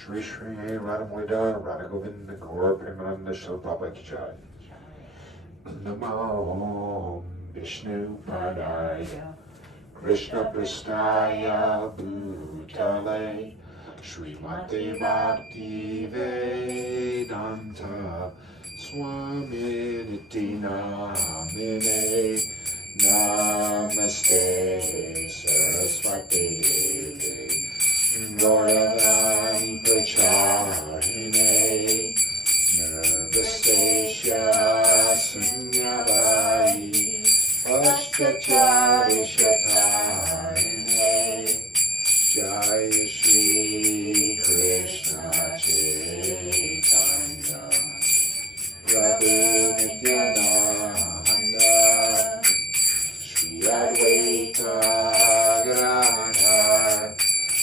Shri Shri Radhamulida Radhagovinda Gaur Premananda Shila Prabhupada Ki Jai. Namo Vishnu Padaya Krishna Prasthaya Bhutale Srimate Bhakti Vedanta Swaminiti Namine Namaste Saraswati Gauravai Pracharine Nirvasesha Sunyavai Ashtatari Shatarine Jaya Shri Krishna Chaitanya Prabhu Nityananda Shri Advaita Gadadhar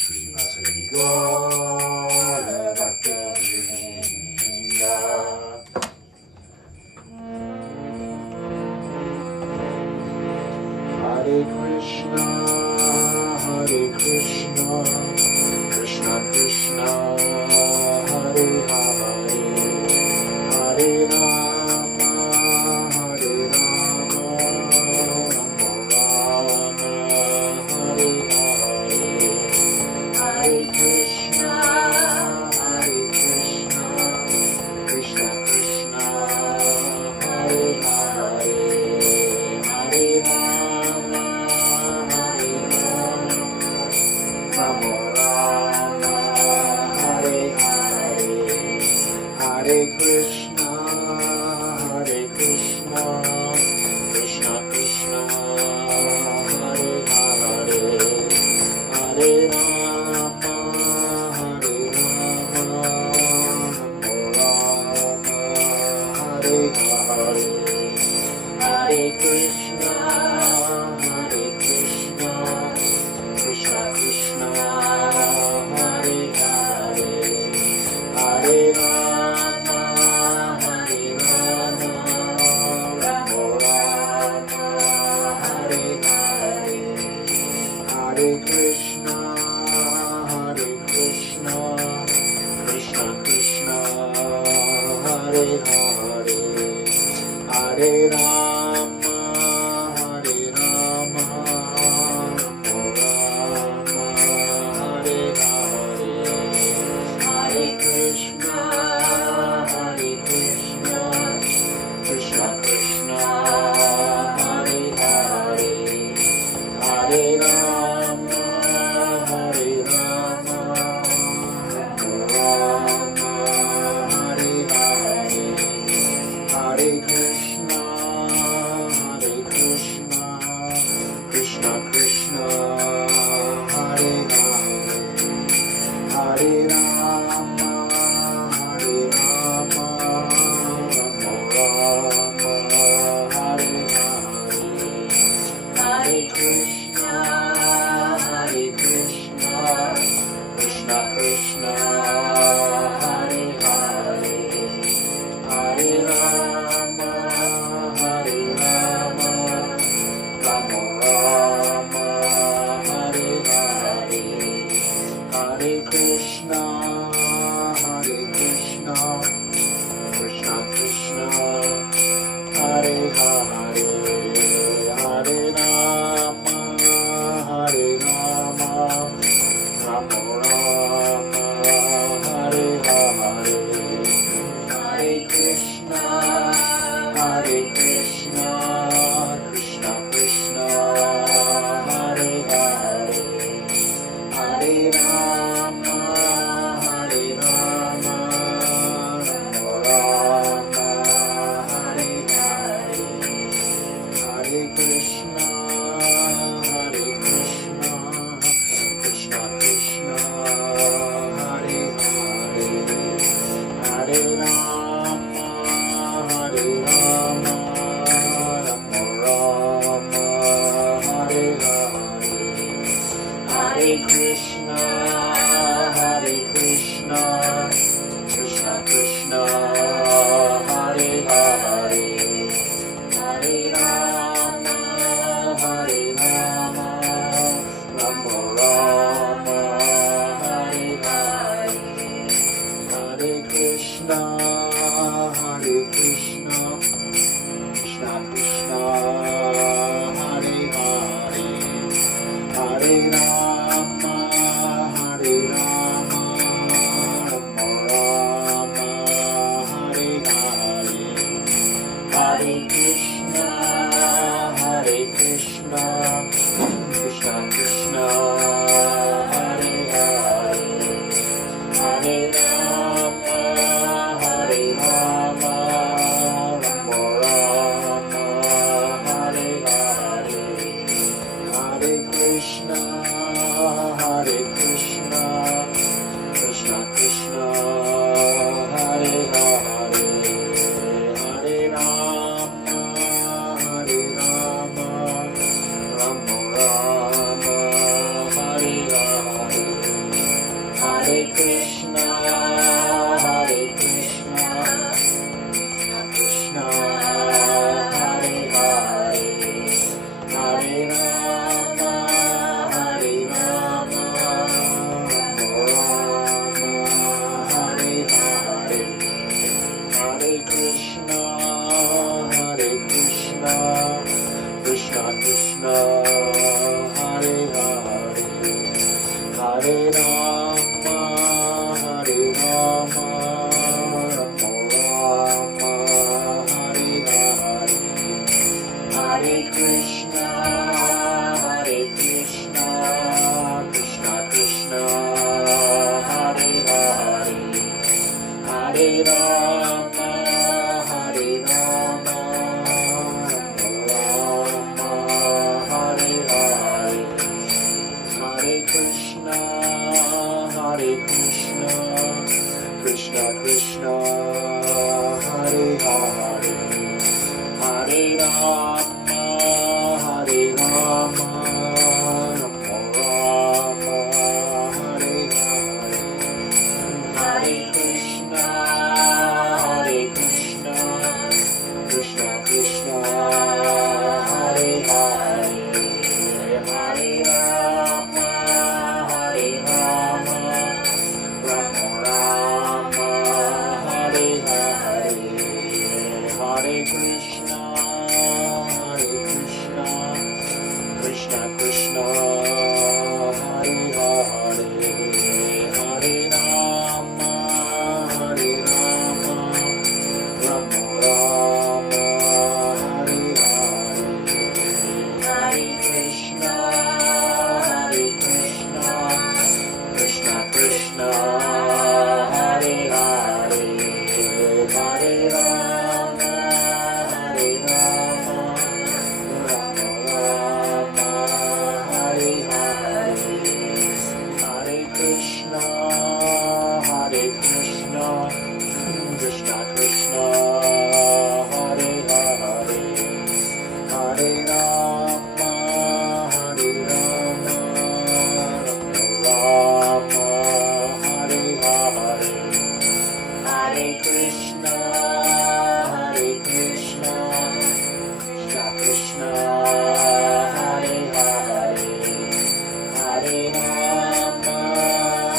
Srimati Gaura Bhakta-vrinda. Hare Krishna, Krishna Krishna, Hare Hare, Hare Rama, Hare Rama, Rama Rama, Hare Hare. Hare Krishna, Krishna Krishna, Hare Hare, Hare Rama, Rama Rama, Hare Hare. Hare Krishna, Krishna Krishna, Hare Hare, Hare Rama, Hare Krishna, Krishna Krishna, Hare Hare, Hare Rama, Rama Rama, Hare Hare. Hare Krishna, Krishna Krishna, Hare Hare, Hare Rama, Rama Rama, Hare Hare. Hare Krishna, Krishna Krishna, Hare Hare, Hare Rama, Rama Rama, Hare Hare. Hare Krishna, Krishna Krishna, Hare Hare, Hare Rama, Rama Rama, Hare Hare. Hare Krishna, Krishna Krishna, Hare Hare, Hare Rama, Rama Rama, Hare Hare. Hare Krishna, Krishna Krishna, Hare Hare, Hare Rama, Rama Rama, Hare Hare. Hare Krishna, Hare Krishna, Hare Krishna, Krishna Krishna, Hare Hare, Hare Rama, Hare Rama, Rama Rama, Hare Hare, Hare Krishna, Hare Krishna, Krishna Krishna, Hare Hare, Hare Rama, Hare Rama, Rama Rama, Hare Hare, Hare Krishna, Hare Krishna, Krishna Krishna, Hare Hare, Hare Rama, Hare Rama, Rama Rama, Hare Hare, Hare Krishna, Hare Krishna, Krishna Krishna, Hare Hare, Hare Rama, Hare Rama, Rama Rama, Hare Hare, Hare Krishna, Hare Krishna, Krishna Krishna, Hare Hare, Hare Rama, Hare Rama, Rama Rama, Hare Hare, Hare Krishna, Hare Krishna, Krishna Krishna, Hare Hare, Hare Rama, Hare Rama, Rama Rama, Hare Hare, Hare Krishna, Hare Krishna, Krishna Krishna, Hare Hare, Hare Rama, Hare Rama, Rama Rama, Hare Hare, Hare Krishna, Hare Krishna, Krishna Krishna, Hare Hare, Hare Rama, Hare Rama, Rama Rama, Hare Hare, Hare Krishna, Hare Krishna, Krishna Krishna, Hare Hare, Hare Rama, Hare Rama, Rama Rama, Hare Hare, Hare Krishna, Hare Krishna, Krishna Krishna, Hare Hare, Hare Rama, Hare Rama, Rama Rama, Hare Hare, Hare Krishna, Hare Krishna, Krishna Krishna, Hare Hare, Hare Rama,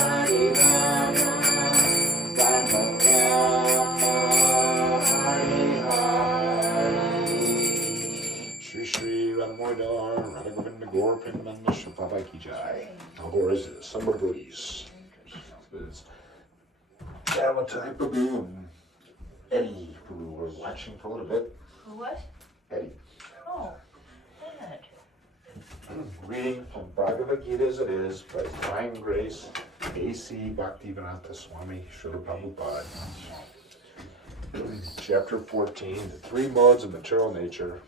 Hare Rama, Rama Rama, Hare Hare. Shri Shri Radhamodar, Radha Govinda Gaur Premananda Shri Ki Jai. Gaur is summer breeze. It's Valentine Babu and Eddie, who were watching for a little bit. Who what? Eddie. Oh, good. Reading from Bhagavad Gita as it is by His Divine Grace, A.C. Bhaktivedanta Swami Srila Prabhupada. Chapter 14, the three modes of material nature.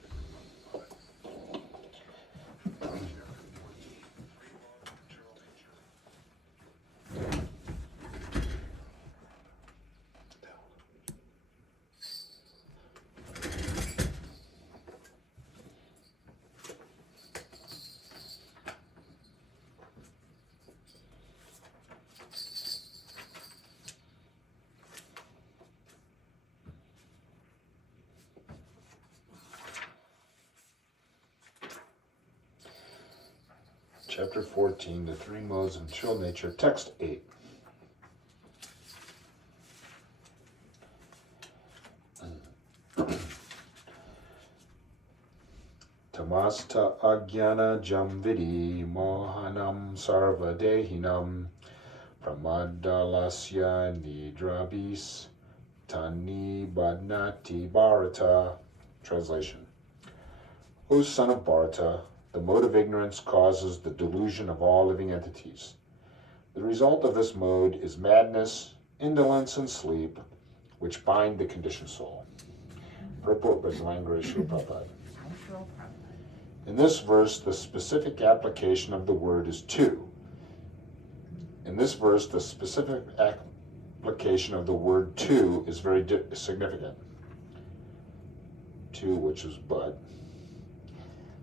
Chapter 14, the three modes of material nature, text 8. Tamasta agyana jamvidi mohanam sarvadehinam pramadalasya nidrabis tani badnati bharata. Translation. O son of Bharata, the mode of ignorance causes the delusion of all living entities. The result of this mode is madness, indolence, and sleep, which bind the conditioned soul. Purport by Divine Grace Srila Prabhupada. In this verse, the specific application of the word is to. In this verse, the specific application of the word to is very significant. To, which is but.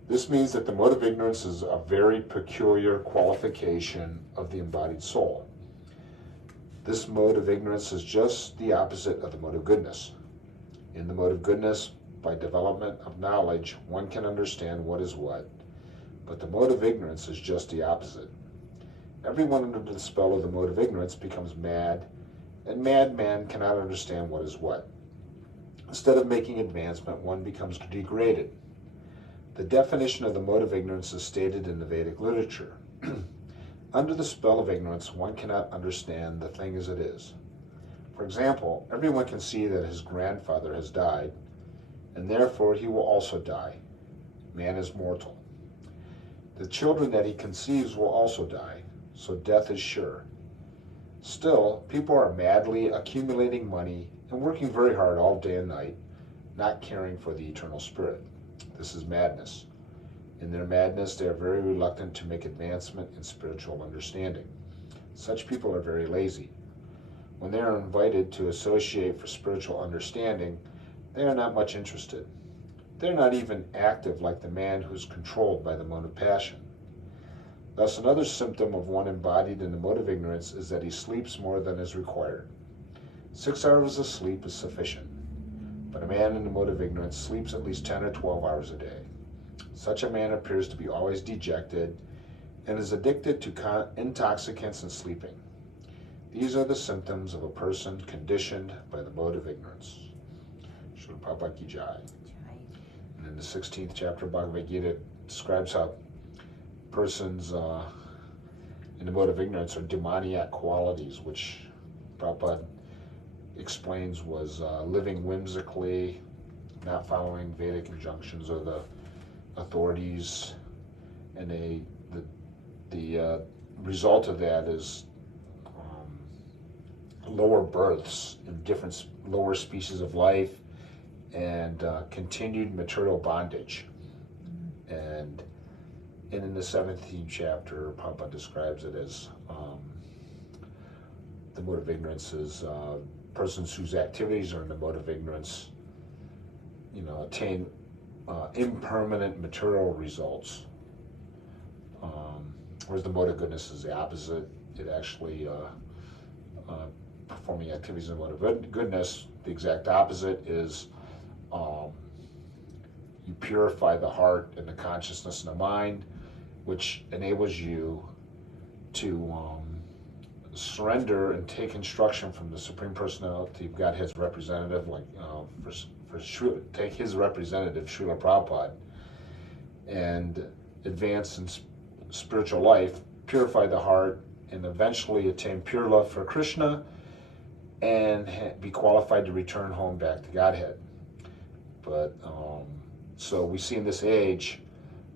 This means that the mode of ignorance is a very peculiar qualification of the embodied soul. This mode of ignorance is just the opposite of the mode of goodness. In the mode of goodness, by development of knowledge, one can understand what is what, but the mode of ignorance is just the opposite. Everyone under the spell of the mode of ignorance becomes mad, and mad man cannot understand what is what. Instead of making advancement, one becomes degraded. The definition of the mode of ignorance is stated in the Vedic literature. Under the spell of ignorance, one cannot understand the thing as it is. For example, everyone can see that his grandfather has died, and therefore he will also die. Man is mortal. The children that he conceives will also die, so death is sure. Still, people are madly accumulating money and working very hard all day and night, not caring for the eternal spirit. This is madness. In their madness, they are very reluctant to make advancement in spiritual understanding. Such people are very lazy. When they are invited to associate for spiritual understanding, they are not much interested. They are not even active like the man who is controlled by the mode of passion. Thus, another symptom of one embodied in the mode of ignorance is that he sleeps more than is required. 6 hours of sleep is sufficient. But a man in the mode of ignorance sleeps at least 10 or 12 hours a day. Such a man appears to be always dejected and is addicted to intoxicants and sleeping. These are the symptoms of a person conditioned by the mode of ignorance. Srila Prabhupada Ki Jai. And in the 16th chapter of Bhagavad Gita, it describes how persons in the mode of ignorance are demoniac qualities, which Prabhupada explains was living whimsically, not following Vedic injunctions or the authorities, and the result of that is lower births in different lower species of life and continued material bondage. And in the 17th chapter, Prabhupada describes it as the mode of ignorance is persons whose activities are in the mode of ignorance, attain impermanent material results. Whereas the mode of goodness is the opposite. It actually, performing activities in the mode of goodness, the exact opposite is you purify the heart and the consciousness and the mind, which enables you to surrender and take instruction from the Supreme Personality of Godhead's representative, like take his representative, Srila Prabhupada, and advance in spiritual life, purify the heart, and eventually attain pure love for Krishna, and be qualified to return home back to Godhead. But so we see in this age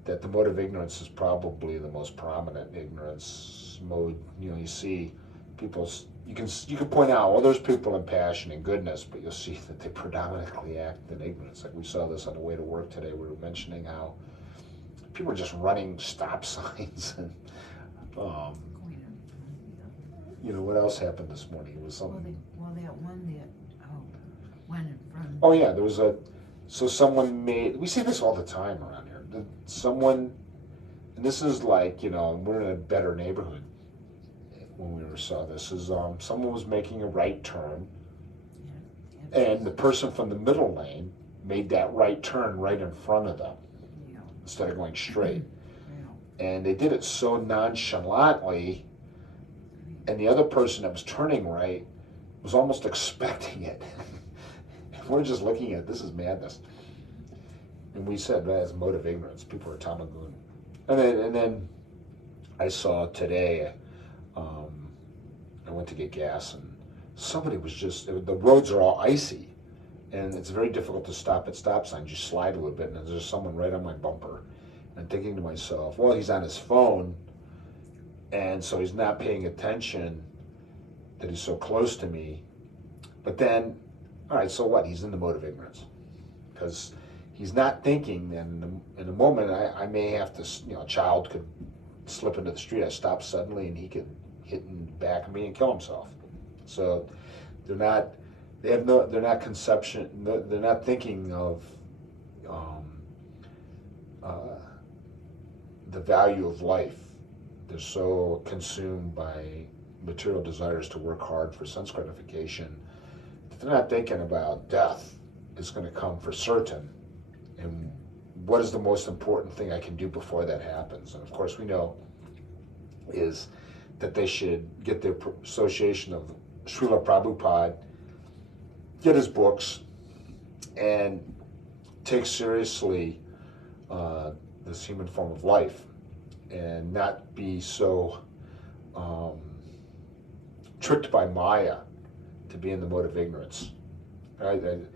that the mode of ignorance is probably the most prominent ignorance mode. You see people, you can point out, well, there's people in passion and goodness, but you'll see that they predominantly act in ignorance. Like we saw this on the way to work today. We were mentioning how people are just running stop signs and what else happened this morning? It was something. Well, that one that went in front. Oh yeah, there was someone we see this all the time around here. Someone, and this is like, we're in a better neighborhood when we saw this, is someone was making a right turn, and the person from the middle lane made that right turn right in front of them instead of going straight. And they did it so nonchalantly, and the other person that was turning right was almost expecting it. We're just looking at this is madness. And we said that as mode of ignorance. People are tamagun. And then I saw today, I went to get gas, and somebody was the roads are all icy, And it's very difficult to stop at stop signs. You slide a little bit, and there's someone right on my bumper. And I'm thinking to myself, well, he's on his phone, and so he's not paying attention that he's so close to me. But then, all right, so what? He's in the mode of ignorance. Because he's not thinking, and in a moment, I may have to, a child could slip into the street. I stop suddenly, and he could hit in the back of me and kill himself. So they're not thinking of the value of life. They're so consumed by material desires to work hard for sense gratification that they're not thinking about death is going to come for certain, and what is the most important thing I can do before that happens. And of course we know is that they should get their association of Srila Prabhupada, get his books, and take seriously this human form of life, and not be so tricked by Maya to be in the mode of ignorance. Who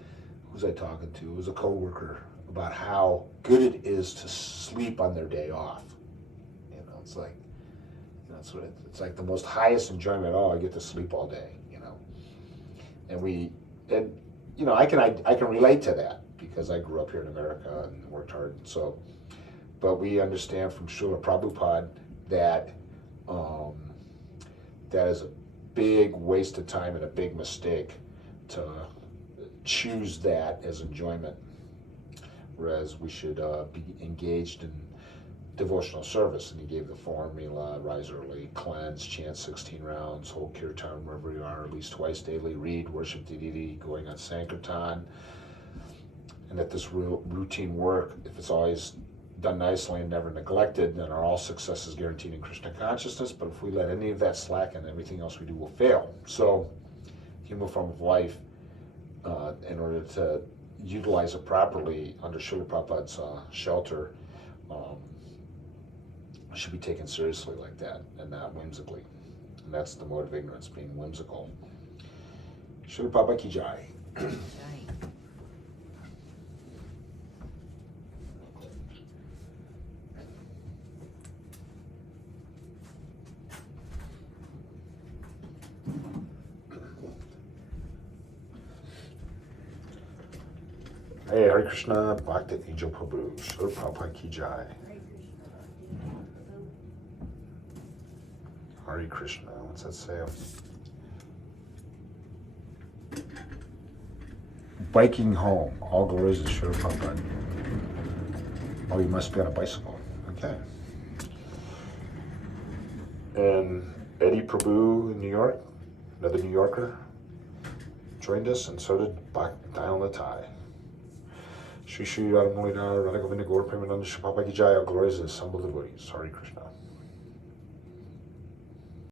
was I talking to? It was a coworker about how good it is to sleep on their day off. It's like it's like the most highest enjoyment. Oh, I get to sleep all day. And I can relate to that because I grew up here in America and worked hard. So, but we understand from Srila Prabhupada that that is a big waste of time and a big mistake to choose that as enjoyment, whereas we should be engaged in devotional service. And he gave the formula: rise early, cleanse, chant 16 rounds, hold kirtan wherever you are, at least twice daily, read, worship deity, going on Sankirtan. And that this routine work, if it's always done nicely and never neglected, then all success is guaranteed in Krishna consciousness. But if we let any of that slacken, everything else we do will fail. So, human form of life, in order to utilize it properly under Srila Prabhupada's shelter, should be taken seriously like that and not whimsically. And that's the mode of ignorance, being whimsical. Srila Prabhupada ki jai. Hey, Hare Krishna, Bhakti Angel Prabhu, Srila Prabhupada ki jai. Hare Krishna, what's that say? Biking home, all glories to Srila Prabhupada. Oh, you must be on a bicycle, okay. And Eddie Prabhu in New York, another New Yorker, joined us, and so did Dial Natai. Shri Shri Radha Mulina, Radha Govinda Gaur Premananda Shri Prabhupada ki jai, all glories to the assembled devotees. Hare Krishna.